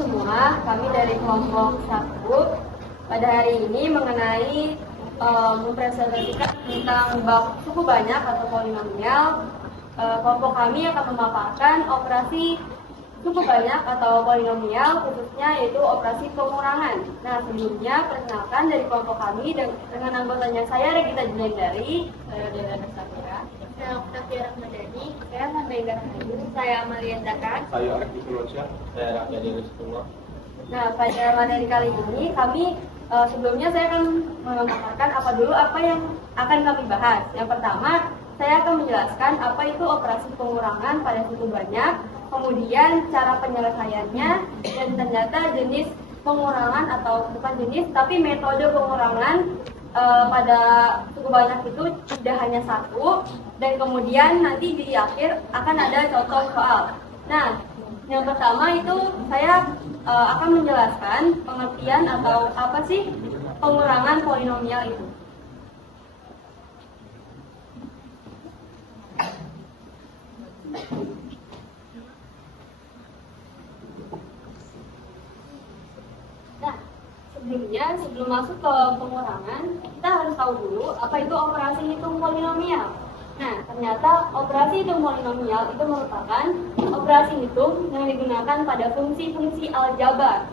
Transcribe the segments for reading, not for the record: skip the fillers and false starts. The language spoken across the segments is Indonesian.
semua, kami dari kelompok 1 pada hari ini mengenai mempresentasikan tentang bab suku banyak atau polinomial. Kelompok kami akan memaparkan operasi suku banyak atau polinomial, khususnya yaitu operasi pengurangan. Nah, sebelumnya perkenalkan dari kelompok kami dengan anggotanya saya Regita Julendari, saya Dela Sakura, saya Octavia Rahmadani, saya Sambaega Rahayu, saya Amalia Dakan, saya Arif Dikulosia, saya Raja Diri Setunggal. Nah, pada materi kali ini kami sebelumnya saya akan memaparkan apa yang akan kami bahas. Yang pertama, saya akan menjelaskan apa itu operasi pengurangan pada suku banyak, kemudian cara penyelesaiannya, dan ternyata jenis pengurangan atau bukan jenis, tapi metode pengurangan pada suku banyak itu tidak hanya satu, dan kemudian nanti di akhir akan ada contoh soal. Nah, yang pertama itu saya akan menjelaskan pengertian atau apa sih pengurangan polinomial itu. Nah, sebelum masuk ke pengurangan, kita harus tahu dulu apa itu operasi hitung polinomial. Nah, ternyata operasi hitung polinomial itu merupakan operasi hitung yang digunakan pada fungsi-fungsi aljabar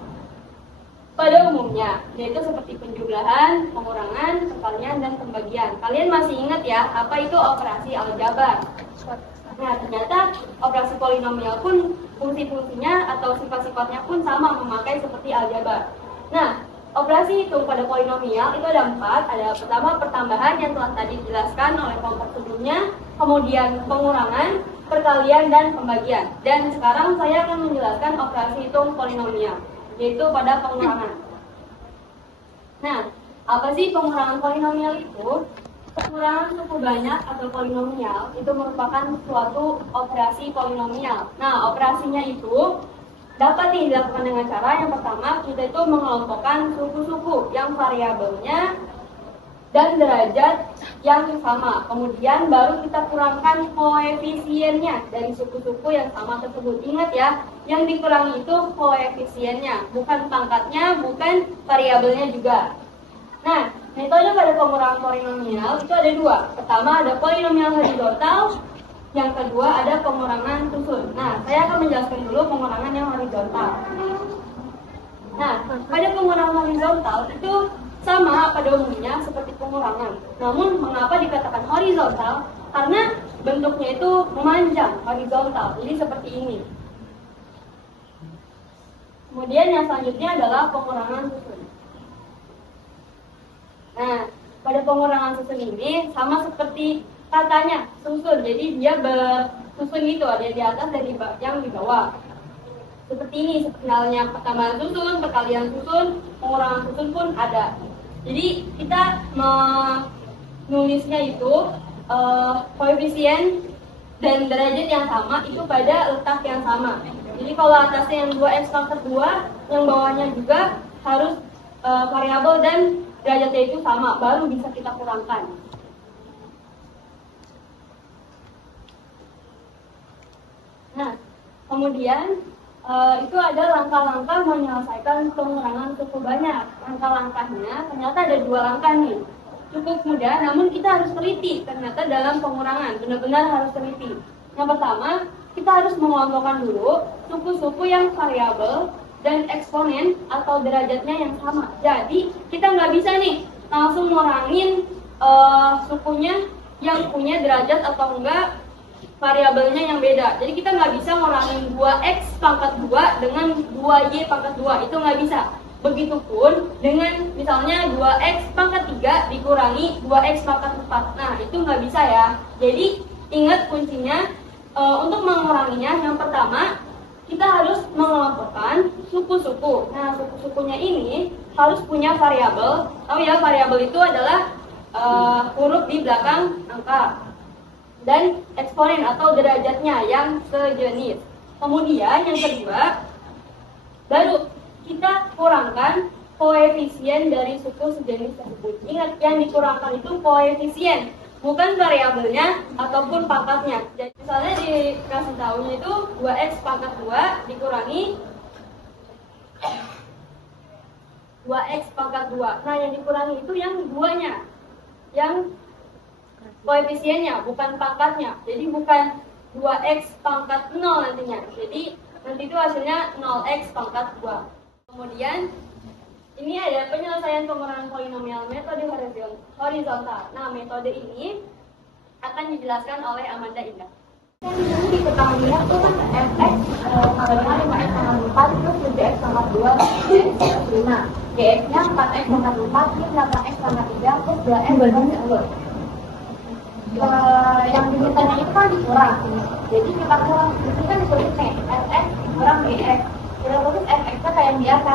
pada umumnya, yaitu seperti penjumlahan, pengurangan, perkalian, dan pembagian. Kalian masih ingat ya, apa itu operasi aljabar? Nah, ternyata operasi polinomial pun fungsi-fungsinya atau sifat-sifatnya pun sama, memakai seperti aljabar. Nah, operasi hitung pada polinomial itu ada 4. Ada pertama pertambahan yang telah tadi dijelaskan oleh kelompok sebelumnya, kemudian pengurangan, perkalian, dan pembagian. Dan sekarang saya akan menjelaskan operasi hitung polinomial, yaitu pada pengurangan. Nah, apa sih pengurangan polinomial itu? Pengurangan suku banyak atau polinomial itu merupakan suatu operasi polinomial. Nah, operasinya itu dapat dilakukan dengan cara yang pertama, kita itu mengelompokkan suku-suku yang variabelnya dan derajat yang sama. Kemudian baru kita kurangkan koefisiennya dari suku-suku yang sama tersebut. Ingat ya, yang dikurangi itu koefisiennya, bukan pangkatnya, bukan variabelnya juga. Nah, metode pada pengurangan polinomial itu ada 2. Pertama ada polinomial horizontal, yang kedua ada pengurangan susun. Nah, saya akan menjelaskan dulu pengurangan yang horizontal. Nah, pada pengurangan horizontal itu sama pada umumnya seperti pengurangan. Namun, mengapa dikatakan horizontal? Karena bentuknya itu memanjang, horizontal. Jadi seperti ini. Kemudian yang selanjutnya adalah pengurangan susun. Nah, pada pengurangan susun ini sama seperti katanya susun, jadi dia bersusun gitu, ada di atas dari yang di bawah. Seperti ini, halnya pertambahan susun, perkalian susun, pengurangan susun pun ada. Jadi kita menulisnya itu koefisien dan derajat yang sama itu pada letak yang sama. Jadi kalau atasnya yang 2x pangkat 2, yang bawahnya juga harus variabel dan derajatnya itu sama, baru bisa kita kurangkan. Nah, kemudian itu ada langkah-langkah menyelesaikan pengurangan suku banyak. Langkah-langkahnya ternyata ada 2 langkah nih. Cukup mudah, namun kita harus teliti ternyata dalam pengurangan, benar-benar harus teliti. Yang pertama, kita harus mengelompokkan dulu suku-suku yang variabel dan eksponen atau derajatnya yang sama. Jadi kita nggak bisa nih langsung ngurangin sukunya yang punya derajat atau enggak variabelnya yang beda. Jadi kita nggak bisa ngurangin 2x pangkat 2 dengan 2y pangkat 2, itu nggak bisa. Begitupun dengan misalnya 2x pangkat 3 dikurangi 2x pangkat 4. Nah, itu nggak bisa ya. Jadi ingat kuncinya untuk menguranginya, yang pertama kita harus mengelompokkan suku-suku. Nah, suku-sukunya ini harus punya variabel. Tahu ya, variabel itu adalah huruf di belakang angka dan eksponen atau derajatnya yang sejenis. Kemudian yang kedua, baru kita kurangkan koefisien dari suku sejenis tersebut. Ingat, yang dikurangkan itu koefisien, bukan variabelnya ataupun pangkatnya. Jadi misalnya dikasih tahunya itu 2x pangkat 2 dikurangi 2x pangkat 2. Nah, yang dikurangi itu yang duanya, yang koefisiennya, bukan pangkatnya. Jadi bukan 2x pangkat 0 nantinya. Jadi nanti itu hasilnya 0x pangkat 2. Kemudian ini ada penyelesaian pengurangan polinomial metode horizontal. Nah, metode ini akan dijelaskan oleh Amanda Indah. Yang di diketahui itu kan fx sama dengan 5x pangkat 4 plus 7x pangkat 2 plus 5. Gx-nya 4x pangkat 4 plus 8x pangkat 3 plus 2x pangkat 2. Yang diminta itu kan dikurang. Jadi kita kurang, ini kan ditulis nih, fx kurang gx. Kita tulis fx-nya kayak yang biasa.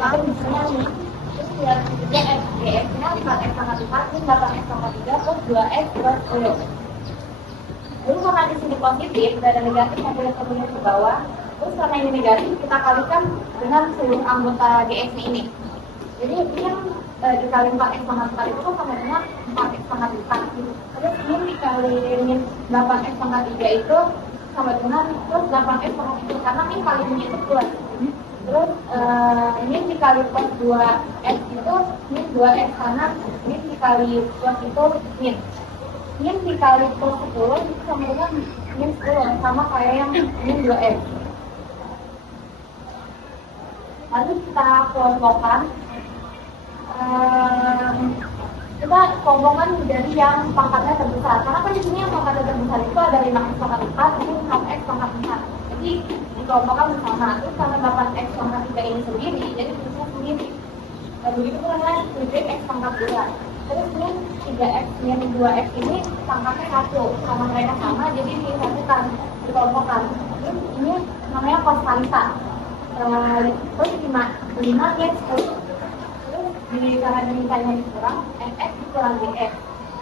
Lalu misalnya nih, terus lihat gx-nya 5x pangkat 4 plus 8x pangkat 3 plus 2x plus 10. Jadi karena di sini positif, sudah ada negatif yang boleh tertulis ke bawah. Terus karena ini negatif, kita kalikan dengan seluruh anggota GX ini. Jadi ini yang dikali 4x pangkat 4 itu kan sama dengan 4x pangkat 4. Terus ini dikali min 8x pangkat 3 itu sama dengan plus 8x pangkat 3. Karena min kali min itu plus. Terus ini dikali plus 2x itu min 2x, karena min dikali plus itu min. Min dikali plus 10 itu sama dengan min 10, sama kayak yang min 2x. Lalu kita kelompokkan. Kita kelompokkan dari yang pangkatnya terbesar. Karena kan di sini yang pangkatnya terbesar itu ada 5x pangkat 4, ini 6x pangkat 4. Jadi dikelompokkan bersama. Terus karena 8x pangkat 3 ini sendiri, jadi tulisnya sendiri. Dan begitu pula 7x pangkat 2. Terus min 3x min 2x ini pangkatnya 1, sama mereka sama, jadi disatukan, dikelompokkan. Ini namanya konstanta. Terus 5 min 10. Terus di cara dimintanya dikurang, fx dikurang gx.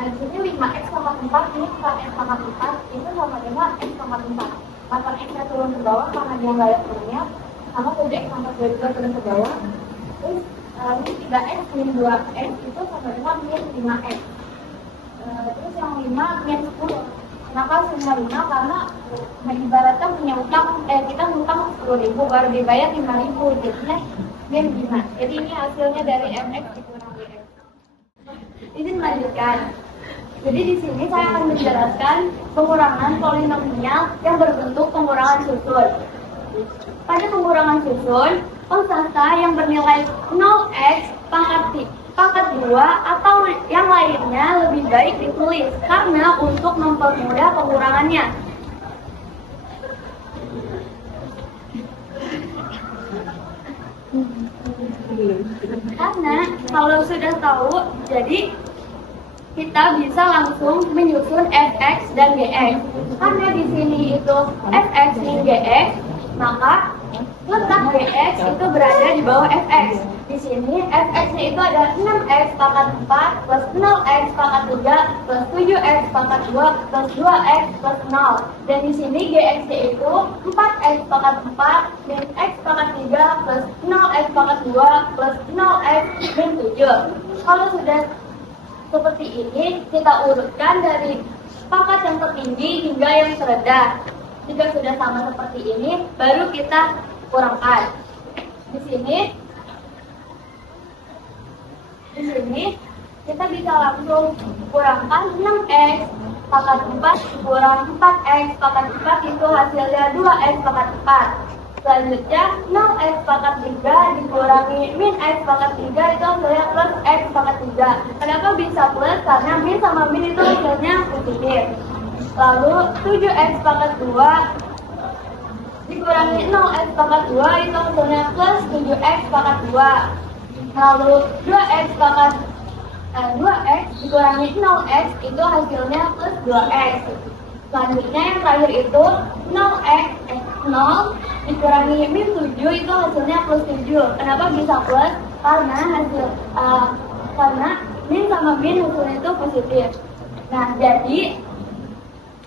Nah di sini 5x pangkat 4, ini 4x pangkat 4, itu sama dengan x pangkat 4. 8x nya turun ke bawah karena dia nggak ada turunnya, sama 7x pangkat 2 juga turun ke bawah. Terus min 3x min 2x itu sama dengan min 5x. Terus yang 5 min 10. Kenapa semua 5? Karena ibaratnya punya utang, kita ngutang 10.000 baru dibayar 5.000, jadinya min 5. Jadi ini hasilnya dari mx dikurang gx. Izin melanjutkan. Jadi di sini saya akan menjelaskan pengurangan polinomial yang berbentuk pengurangan susun. Pada pengurangan susun, konstanta yang bernilai 0x pangkat 2 atau yang lainnya lebih baik ditulis karena untuk mempermudah pengurangannya. Karena kalau sudah tahu, jadi kita bisa langsung menyusun fx dan gx. Karena di sini itu fx min gx, maka letak gx itu berada di bawah fx. Di sini fx-nya itu ada 6x pangkat 4 plus 0x pangkat 3 plus 7x pangkat 2 plus 2x plus 0. Dan di sini gx-nya itu 4x pangkat 4 min x pangkat 3 plus 0x pangkat 2 plus 0x min 7. Kalau sudah seperti ini, kita urutkan dari pangkat yang tertinggi hingga yang terendah. Jika sudah sama seperti ini, baru kita kurangkan. Di sini kita bisa langsung kurangkan 6x pangkat 4 kurang 4x pangkat 4 itu hasilnya 2x pangkat 4. Selanjutnya 0x pangkat 3 dikurangi min x pangkat 3 itu hasilnya plus x pangkat 3. Kenapa bisa plus? Karena min sama min itu hasilnya positif. Lalu 7x pangkat 2 dikurangi 0x pangkat 2 itu hasilnya plus 7x pangkat 2. Lalu 2x pangkat 2x dikurangi 0x itu hasilnya plus 2x. Selanjutnya yang terakhir itu 0x 0 dikurangi min 7 itu hasilnya plus 7. Kenapa bisa plus? Karena min sama min hasilnya itu positif. Nah, jadi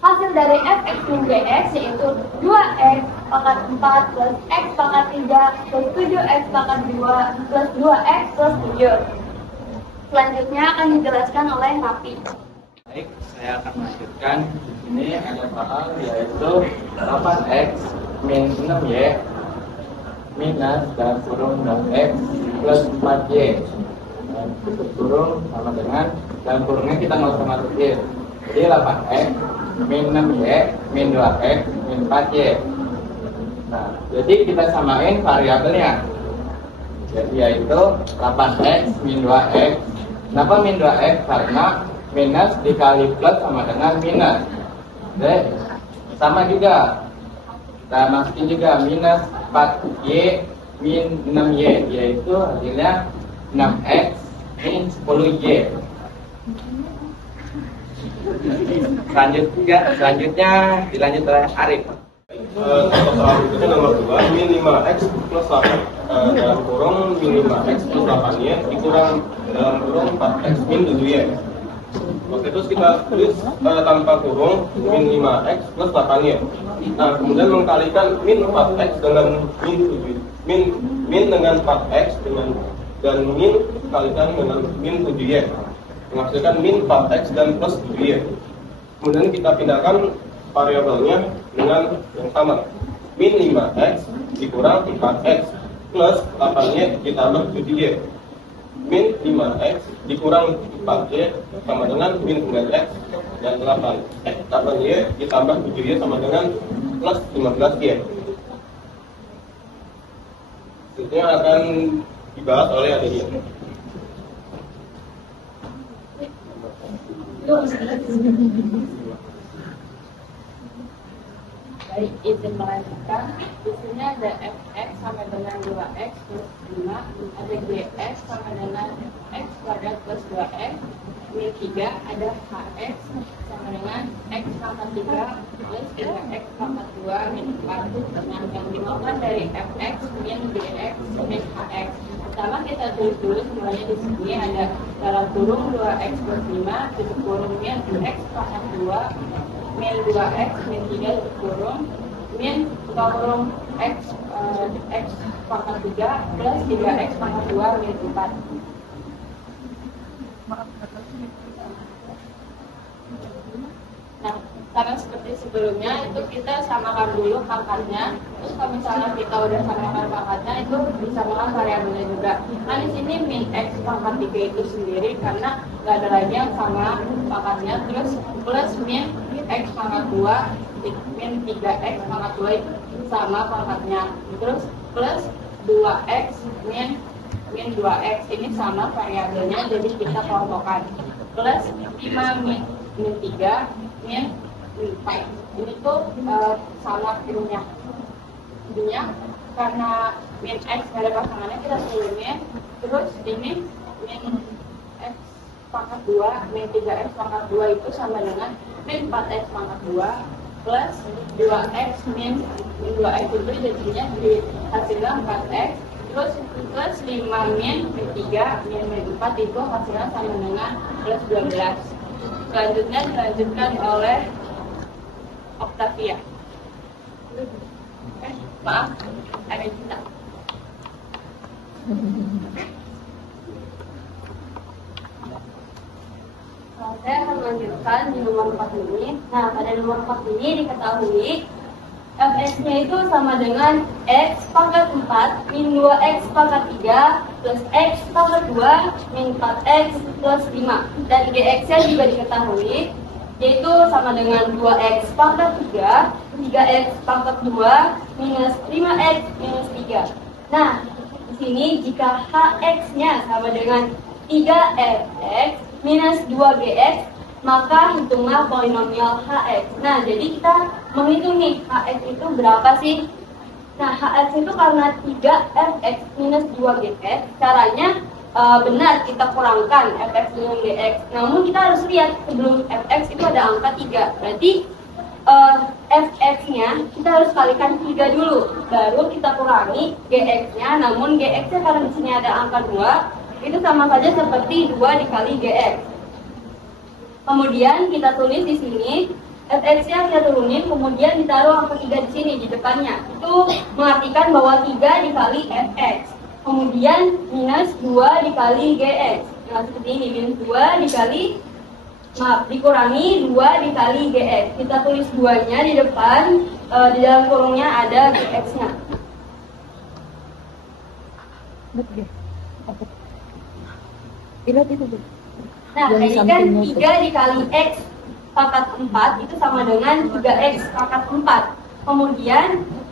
hasil dari fx min gx yaitu 2x pangkat 4 plus x pangkat 3 plus 7x pangkat 2 plus 2x plus 7. Selanjutnya akan dijelaskan oleh Nafi. Baik, saya akan melanjutkan. Ini ada soal yaitu 8x min 6y minus dan kurung 6x plus 4Y. Tutup kurung sama dengan dalam kurungnya kita nggak usah masukin. Jadi 8X min 6Y min 2X min 4Y. Nah, jadi kita samain variabelnya. Jadi yaitu 8X min 2X. Kenapa min 2X? Karena minus dikali plus sama dengan minus. Jadi sama juga. Kita masukin juga minus 4Y min 6Y, yaitu hasilnya 6X min 10Y. Selanjutnya dilanjut oleh Arif. Contoh soal berikutnya nomor 2, min 5x plus 8 dalam kurung min 5x plus 8y dikurang dalam kurung 4x min 7y. Oke, terus kita tulis tanpa kurung min 5x plus 8y. Nah, kemudian mengkalikan min 4x dengan min 7 min dengan 4x dan min dikalikan dengan min 7y, menghasilkan min 4x dan plus 7y. Kemudian kita pindahkan variabelnya dengan yang sama, min 5x dikurang 4x plus 8y ditambah 7y. Min 5x dikurang 4y sama dengan min 9x dan 8y ditambah 7y sama dengan plus 15y. Itu yang akan dibahas oleh adiknya. Baik, izin melanjutkan. Di sini ada fx sama dengan 2x plus 5, ada gx sama dengan x kuadrat plus 2x, min 3 ada hx sama dengan x pangkat 3 plus 3x pangkat 2 min 4. Dengan yang dimaukan dari fx min gx min hx. Pertama kita tulis dulu semuanya. Di sini ada dalam kurung 2x plus 5 tutup kurungnya x pangkat 2 min 2x min 3 tutup kurung min buka kurung x pangkat 3 plus 3x pangkat 2 min 4. Nah, karena seperti sebelumnya itu kita samakan dulu pangkatnya. Terus kalau misalnya kita udah samakan pangkatnya, itu disamakan variabelnya juga. Nah, di sini min x pangkat 3 itu sendiri karena nggak ada lagi yang sama pangkatnya. Terus plus min x pangkat 2 min 3x pangkat 2 itu sama pangkatnya. Terus plus 2x min 2x ini sama variabelnya, jadi kita kelompokkan. Plus 5 min 3 min 4. Ini tuh sama filmnya. Jadinya karena min x nggak ada pasangannya, kita turunin. Terus ini min x pangkat 2 min 3x pangkat 2 itu sama dengan min 4x pangkat 2 plus 2x min 2x itu jadinya hasilnya 4x. Terus plus 5 min 3 min 4 itu hasilnya sama dengan plus 12. Selanjutnya dilanjutkan oleh Octavia. Maaf, ada kita. Saya akan melanjutkan di nomor 4 ini. Nah, pada nomor 4 ini diketahui fx-nya itu sama dengan x pangkat 4 min 2x pangkat 3 plus x pangkat 2 min 4x plus 5. Dan gx-nya juga diketahui, yaitu sama dengan 2x pangkat 3, 3x pangkat 2 minus 5x minus 3. Nah, di sini jika hx-nya sama dengan 3fx minus 2gx, maka hitunglah polinomial hx. Nah, jadi kita menghitung nih hx itu berapa sih? Nah, hx itu karena 3fx minus 2gx, caranya benar kita kurangkan fx dengan gx. Namun kita harus lihat sebelum fx itu ada angka 3. Berarti fx-nya kita harus kalikan 3 dulu, baru kita kurangi gx-nya. Namun gx-nya karena di sini ada angka 2, itu sama saja seperti 2 dikali gx. Kemudian kita tulis di sini fx-nya kita turunin, kemudian ditaruh angka 3 di sini di depannya. Itu mengartikan bahwa 3 dikali fx. Kemudian minus 2 dikali gx. Nah, seperti ini, minus 2 dikali, dikurangi 2 dikali gx. Kita tulis 2-nya di depan, di dalam kurungnya ada gx-nya. Nah, tadi kan 3 dikali X pangkat 4 itu sama dengan 3X pangkat 4. Kemudian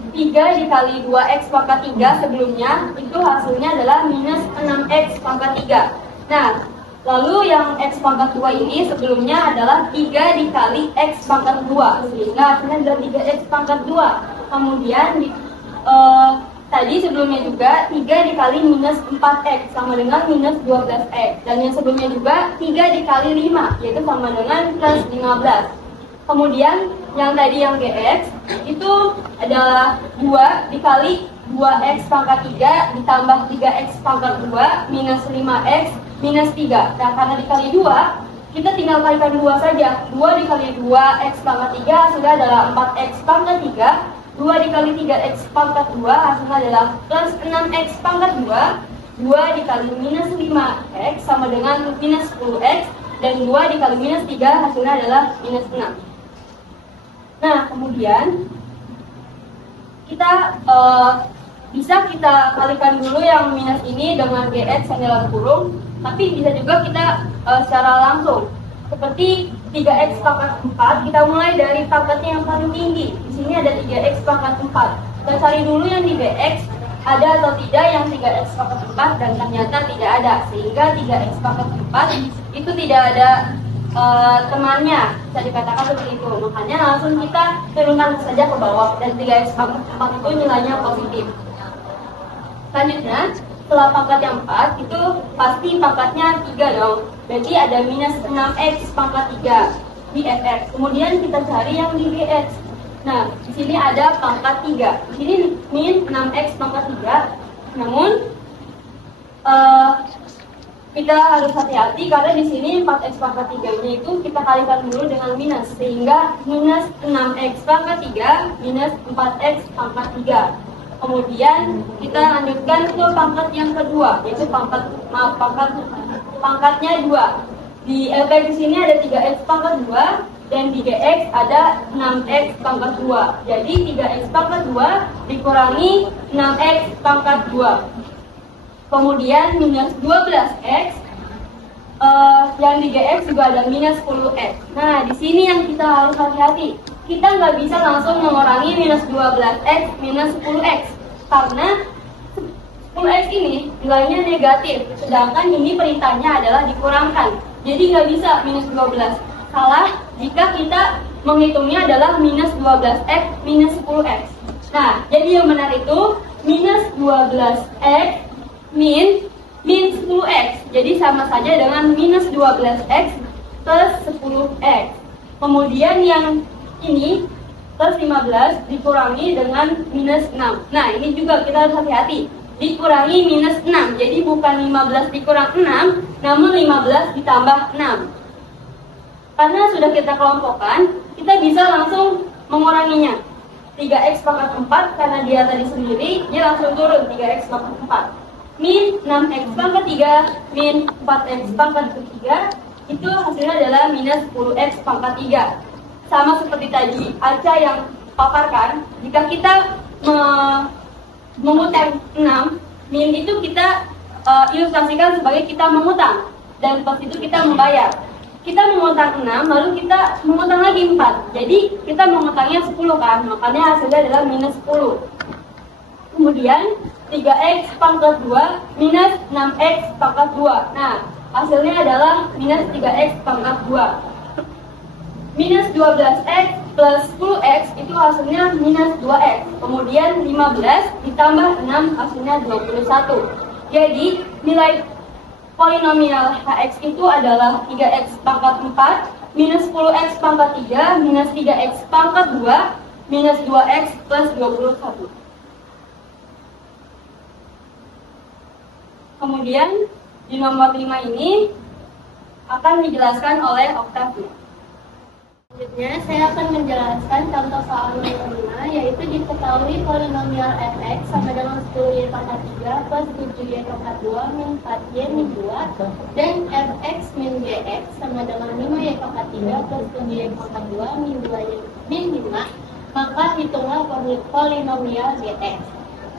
3 dikali 2X pangkat 3 sebelumnya itu hasilnya adalah minus 6X pangkat 3. Nah, lalu yang X pangkat 2 ini sebelumnya adalah 3 dikali X pangkat 2. Sehingga hasilnya adalah 3X pangkat 2. Kemudian tadi sebelumnya juga 3 dikali minus 4X sama dengan minus 12X. Dan yang sebelumnya juga 3 dikali 5 yaitu sama dengan plus 15. Kemudian yang tadi yang GX itu adalah 2 dikali 2X pangkat 3 ditambah 3X pangkat 2 minus 5X minus 3. Nah, karena dikali 2, kita tinggal kalikan 2 saja. 2 dikali 2X pangkat 3 hasilnya adalah 4X pangkat 3. 2 dikali 3X pangkat 2 hasilnya adalah plus 6X pangkat 2. 2 dikali minus 5X sama dengan minus 10X. Dan 2 dikali minus 3 hasilnya adalah minus 6. Nah, kemudian kita bisa kita kalikan dulu yang minus ini dengan GX yang dalam kurung. Tapi bisa juga kita secara langsung. Seperti 3X pangkat 4, kita mulai dari pangkatnya yang paling tinggi. Di sini ada 3X pangkat 4. Kita cari dulu yang di BX, ada atau tidak yang 3X pangkat 4, dan ternyata tidak ada. Sehingga 3X pangkat 4 itu tidak ada temannya, bisa dikatakan seperti itu. Makanya langsung kita turunkan saja ke bawah, dan 3X pangkat 4 itu nilainya positif. Selanjutnya, setelah pangkat yang 4, itu pasti pangkatnya 3 dong. Berarti ada minus 6X pangkat 3 di FX. Kemudian kita cari yang di GX. Nah, di sini ada pangkat 3. Di sini min 6X pangkat 3. Namun, kita harus hati-hati karena di sini 4X pangkat 3-nya itu kita kalikan dulu dengan minus. Sehingga minus 6X pangkat 3 minus 4X pangkat 3. Kemudian kita lanjutkan ke pangkat yang kedua, yaitu pangkatnya 2. Di LPX di sini ada 3X pangkat 2 dan di GX ada 6X pangkat 2. Jadi 3X pangkat 2 dikurangi 6X pangkat 2. Kemudian minus 12X, yang di GX juga ada minus 10X. Nah, di sini yang kita harus hati-hati. Kita nggak bisa langsung mengurangi minus 12X minus 10X. Karena 10X ini nilainya negatif. Sedangkan ini perintahnya adalah dikurangkan. Jadi nggak bisa minus 12. Salah jika kita menghitungnya adalah minus 12X minus 10X. Nah, jadi yang benar itu minus 12X min 10X. Jadi sama saja dengan minus 12X plus 10X. Kemudian yang ini plus 15 dikurangi dengan minus 6. Nah, ini juga kita harus hati-hati. Dikurangi minus 6. Jadi bukan 15 dikurang 6, namun 15 ditambah 6. Karena sudah kita kelompokkan, kita bisa langsung menguranginya. 3X pangkat 4 karena dia tadi sendiri, dia langsung turun 3X pangkat 4. Min 6X pangkat 3 min 4X pangkat 3 itu hasilnya adalah minus 10X pangkat 3. Sama seperti tadi Aca yang paparkan, jika kita mengutang 6, min itu kita ilustrasikan sebagai kita mengutang, dan pas itu kita membayar. Kita mengutang 6, lalu kita mengutang lagi 4. Jadi kita mengutangnya 10 kan, makanya hasilnya adalah minus 10. Kemudian 3X pangkat 2 minus 6X pangkat 2. Nah, hasilnya adalah minus 3X pangkat 2. Minus 12X plus 10X itu hasilnya minus 2X. Kemudian 15 ditambah 6 hasilnya 21. Jadi nilai polinomial HX itu adalah 3X pangkat 4 minus 10X pangkat 3 minus 3X pangkat 2 minus 2X plus 21. Kemudian di nomor 5 ini akan dijelaskan oleh Octavia. Selanjutnya, saya akan menjelaskan contoh soal nomor 5, yaitu diketahui polinomial fx sama dengan 10y pangkat 3 plus 7y pangkat 2 min 4y min 2 dan fx min gx sama dengan 5y pangkat 3 plus 7y pangkat 2 min 2y min 5, maka hitunglah polinomial gx.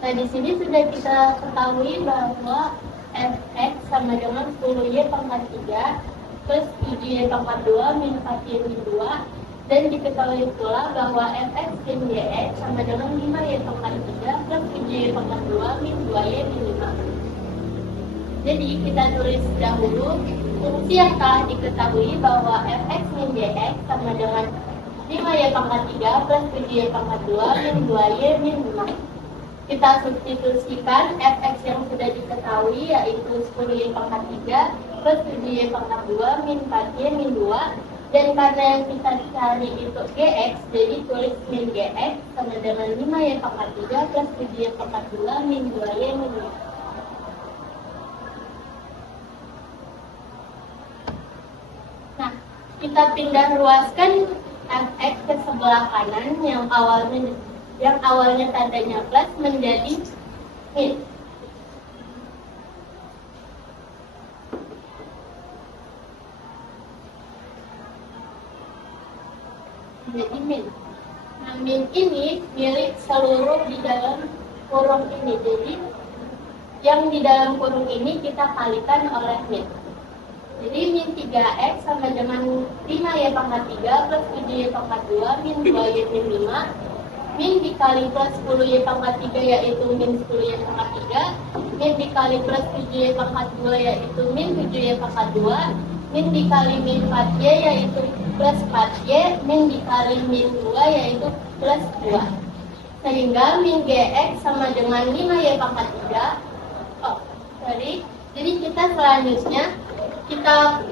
Nah, di sini sudah kita ketahui bahwa fx sama dengan 10y pangkat 3 plus 7y pangkat 2 min 4y min 2. Dan diketahui pula bahwa fx min gx sama dengan 5y pangkat 3 plus 7y pangkat 2 min 2y min 5. Jadi kita tulis dahulu fungsi yang telah diketahui bahwa fx min gx sama dengan 5y pangkat 3 plus 7y pangkat 2 min 2y min 5. Kita substitusikan fx yang sudah diketahui yaitu 10y pangkat 3 plus 7y pangkat 2 min 4y min 2. Dan karena yang kita cari itu gx, jadi tulis min gx sama dengan 5y pangkat 3 plus 7y pangkat 2 min 2y min 5. Nah, kita pindah ruaskan fx ke sebelah kanan yang awalnya tandanya plus menjadi min. Jadi min. Nah, min ini milik seluruh di dalam kurung ini. Jadi yang di dalam kurung ini kita kalikan oleh min. Jadi min 3x sama dengan 5y pangkat 3 plus 7y pangkat 2 min 2y min 5. Min dikali plus 10y pangkat 3 yaitu min 10y pangkat 3. Min dikali plus 7y pangkat 2 yaitu min 7y pangkat 2. Min dikali min 4y yaitu plus 4y. Min dikali min 2 yaitu plus 2. Sehingga min gx sama dengan 5y pangkat 3. Jadi kita selanjutnya kita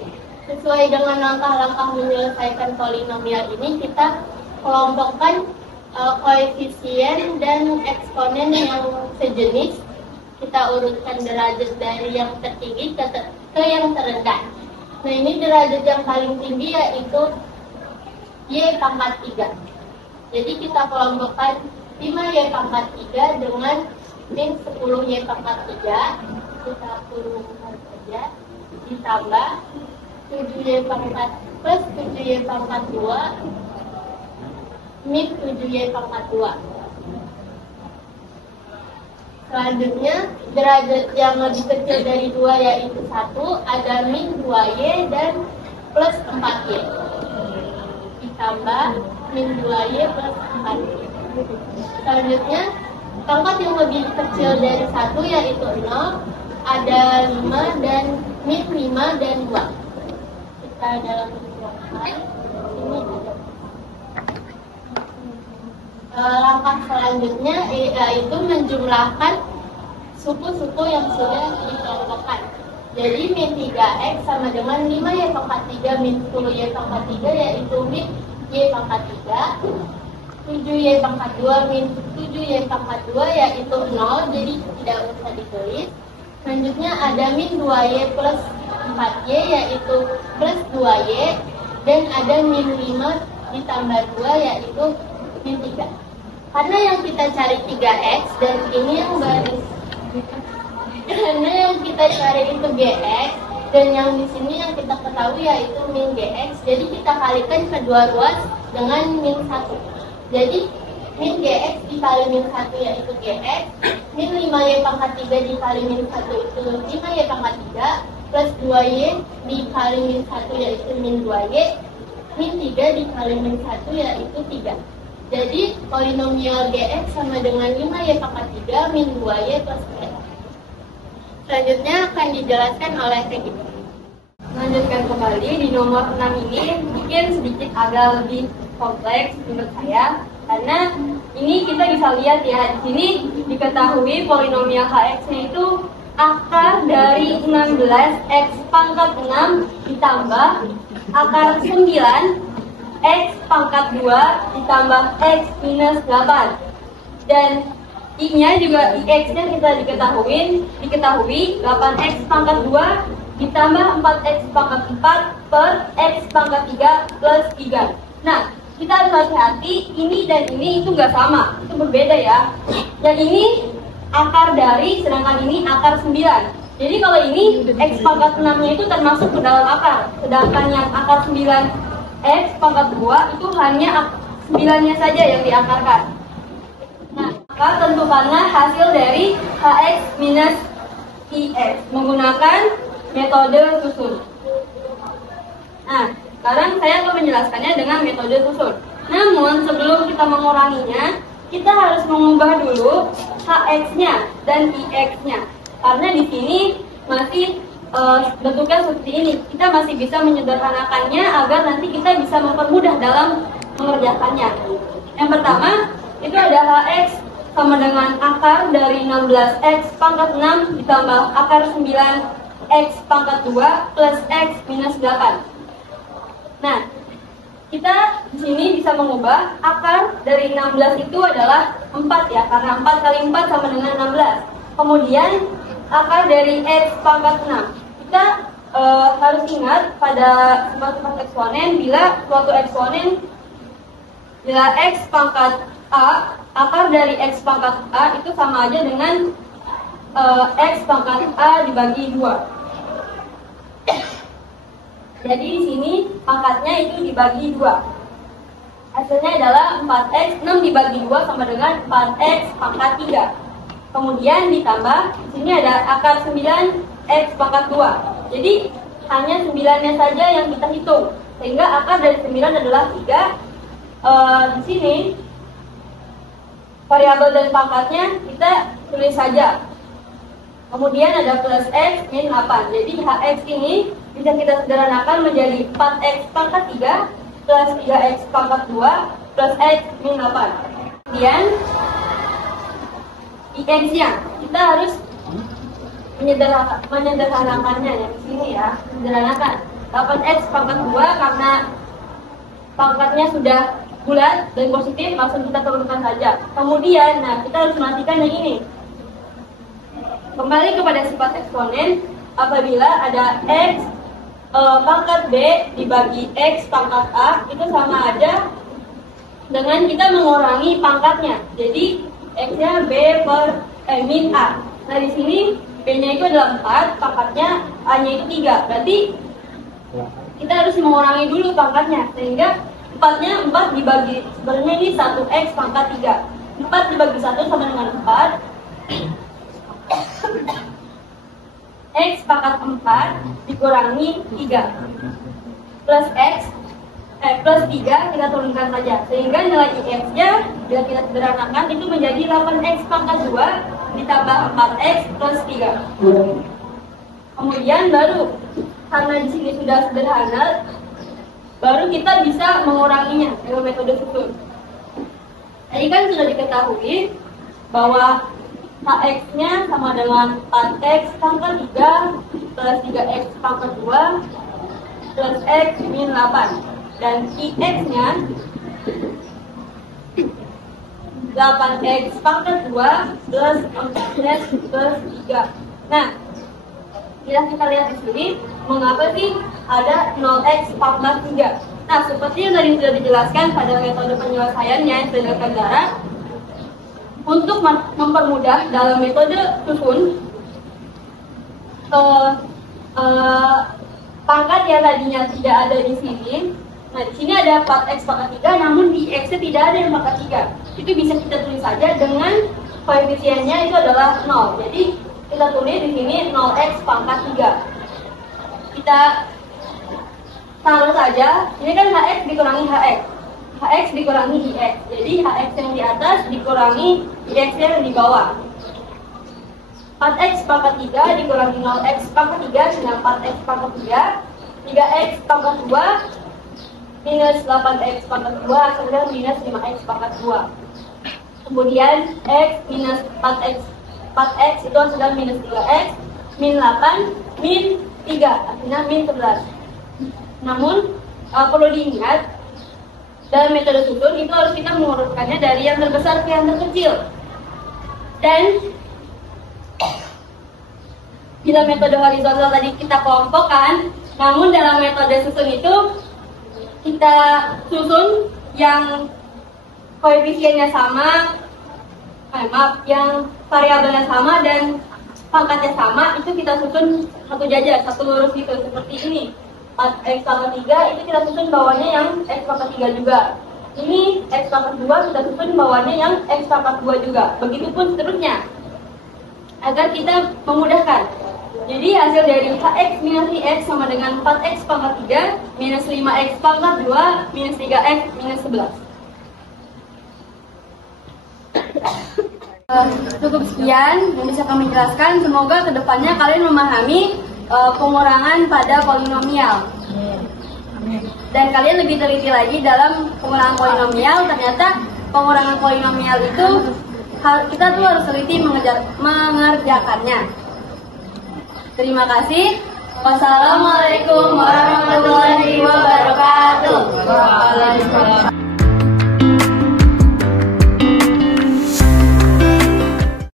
sesuai dengan langkah-langkah menyelesaikan polinomial ini, kita kelompokkan koefisien dan eksponen yang sejenis. Kita urutkan derajat dari yang tertinggi ke yang terendah. Nah, ini derajat yang paling tinggi yaitu y pangkat 3. Jadi kita kelompokkan 5y pangkat 3 dengan min 10y pangkat 3. Kita kurungkan saja. Ditambah 7y pangkat plus 7y pangkat 2 min 7y pangkat 2. Selanjutnya derajat yang lebih kecil dari 2 yaitu 1, ada min 2y dan plus 4y. Ditambah min 2y plus 4y. Selanjutnya pangkat yang lebih kecil dari 1 yaitu 0, ada 5 dan min 5 dan 2. Kita dalam ruangan ini langkah selanjutnya yaitu menjumlahkan suku-suku yang sudah dikelompokkan. Jadi min 3x sama dengan 5y pangkat 3 min 10y pangkat 3 yaitu min y pangkat 3. 7y pangkat 2 min 7y pangkat 2 yaitu 0, jadi tidak usah ditulis. Selanjutnya ada min 2y plus 4y yaitu plus 2y. Dan ada min 5 ditambah 2 yaitu min 3. Karena yang kita cari 3x dan ini yang baris. Karena yang kita cari itu gx dan yang di sini yang kita ketahui yaitu min gx. Jadi kita kalikan kedua ruas dengan min 1. Jadi min gx dikali min 1 yaitu gx. Min 5y pangkat 3 dikali min 1 itu 5y pangkat 3 plus 2y dikali min 1 yaitu min 2y. Min 3 dikali min 1 yaitu 3. Jadi polinomial gx sama dengan 5y pangkat 3 min 2y plus 3. Selanjutnya akan dijelaskan oleh Tegi. Lanjutkan kembali di nomor 6 ini mungkin sedikit agak lebih kompleks menurut saya, karena ini kita bisa lihat ya, di sini diketahui polinomial hx-nya itu akar dari 16 x pangkat 6 ditambah akar 9 x pangkat 2 ditambah x minus 8. Dan I-nya juga IX-nya kita diketahui 8x pangkat 2 ditambah 4x pangkat 4 per x pangkat 3 plus 3. Nah, kita harus hati-hati, ini dan ini itu nggak sama, itu berbeda ya. Yang ini akar dari, sedangkan ini akar 9. Jadi kalau ini x pangkat 6-nya itu termasuk ke dalam akar, sedangkan yang akar 9x pangkat 2 itu hanya 9-nya saja yang diakarkan. Nah, maka tentukanlah hasil dari hx minus IX menggunakan metode susun. Nah, sekarang saya akan menjelaskannya dengan metode susun. Namun sebelum kita menguranginya, kita harus mengubah dulu HX-nya dan IX-nya. Karena di sini masih bentuknya seperti ini. Kita masih bisa menyederhanakannya agar nanti kita bisa mempermudah dalam mengerjakannya. Yang pertama, itu ada HX sama dengan akar dari 16X pangkat 6 ditambah akar 9X pangkat 2 plus X minus 8. Nah, kita di sini bisa mengubah akar dari 16 itu adalah 4 ya, karena 4 kali 4 sama dengan 16. Kemudian akar dari X pangkat 6. Kita harus ingat pada sifat-sifat eksponen, bila suatu eksponen, bila X pangkat A, akar dari X pangkat A itu sama aja dengan X pangkat A dibagi 2. Jadi di sini pangkatnya itu dibagi 2. Hasilnya adalah 4X, 6 dibagi 2 sama dengan 4X pangkat 3. Kemudian ditambah, di sini ada akar 9X pangkat 2. Jadi hanya 9-nya saja yang kita hitung. Sehingga akar dari 9 adalah 3. Di sini variabel dan pangkatnya kita tulis saja. Kemudian ada plus X min 8. Jadi HX ini bisa kita sederhanakan menjadi 4X pangkat 3 plus 3X pangkat 2 plus X min 8. Kemudian IX-nya kita harus menyederhanakannya ya, di sini ya, sederhanakan. 8X pangkat 2 karena pangkatnya sudah bulat dan positif, langsung kita turunkan saja. Kemudian, nah kita harus perhatikan yang ini. Kembali kepada sifat eksponen, apabila ada X pangkat B dibagi X pangkat A, itu sama aja dengan kita mengurangi pangkatnya. Jadi X-nya B per min A. Nah di sini B-nya itu adalah 4, pangkatnya A-nya itu 3. Berarti kita harus mengurangi dulu pangkatnya, sehingga 4-nya 4 dibagi, sebenarnya ini 1X pangkat 3. 4 dibagi 1 sama dengan 4. X pangkat 4 dikurangi 3 plus X plus 3 kita turunkan saja, sehingga nilai IX-nya bila kita sederhanakan itu menjadi 8X pangkat 2 ditambah 4X plus 3. Kemudian baru karena di sini sudah sederhana, baru kita bisa menguranginya dengan metode susun. Tadi kan sudah diketahui bahwa HX-nya sama dengan 4X pangkat 3 plus 3X pangkat 2 plus X min 8. Dan IX-nya 8X pangkat 2 plus 4X plus 3. Nah, bila kita lihat di sini, mengapa sih ada 0X pangkat 3? Nah, seperti yang tadi sudah dijelaskan pada metode penyelesaiannya yang sudah dijelaskan Zara, untuk mempermudah dalam metode susun, pangkat yang tadinya tidak ada di sini. Nah, di sini ada 4X pangkat 3, namun di X-nya tidak ada yang pangkat 3. Itu bisa kita tulis saja dengan koefisiennya itu adalah 0. Jadi, kita tulis di sini 0X pangkat 3. Kita taruh saja, ini kan HX dikurangi HX. HX dikurangi IX. Jadi HX yang di atas dikurangi IX yang di bawah. 4X pangkat 3 dikurangi 0X pangkat 3 dengan 4X pangkat 3. 3X pangkat 2 minus 8X pangkat 2 hasilnya minus 5X pangkat 2. Kemudian X minus 4X itu hasilnya minus 3X. Min 8 min 3 hasilnya min 11. Namun perlu diingat, dalam metode susun itu harus kita mengurutkannya dari yang terbesar ke yang terkecil. Dan bila metode horizontal tadi kita kelompokkan, namun dalam metode susun itu kita susun yang koefisiennya sama, yang variabelnya sama dan pangkatnya sama, itu kita susun satu jajar, satu lurus gitu, seperti ini. 4X pangkat 3 itu kita susun bawahnya yang X pangkat 3 juga. Ini X pangkat 2 kita susun bawahnya yang X pangkat 2 juga. Begitupun seterusnya. agar kita memudahkan. Jadi hasil dari hx minus ix sama dengan 4x pangkat 3 minus 5x pangkat 2 minus 3x minus 11. Cukup sekian yang bisa kami jelaskan. Semoga kedepannya kalian memahami pengurangan pada polinomial. Dan kalian lebih teliti lagi dalam pengurangan polinomial. Ternyata pengurangan polinomial itu kita tuh harus teliti mengerjakannya. Terima kasih. Wassalamualaikum warahmatullahi wabarakatuh.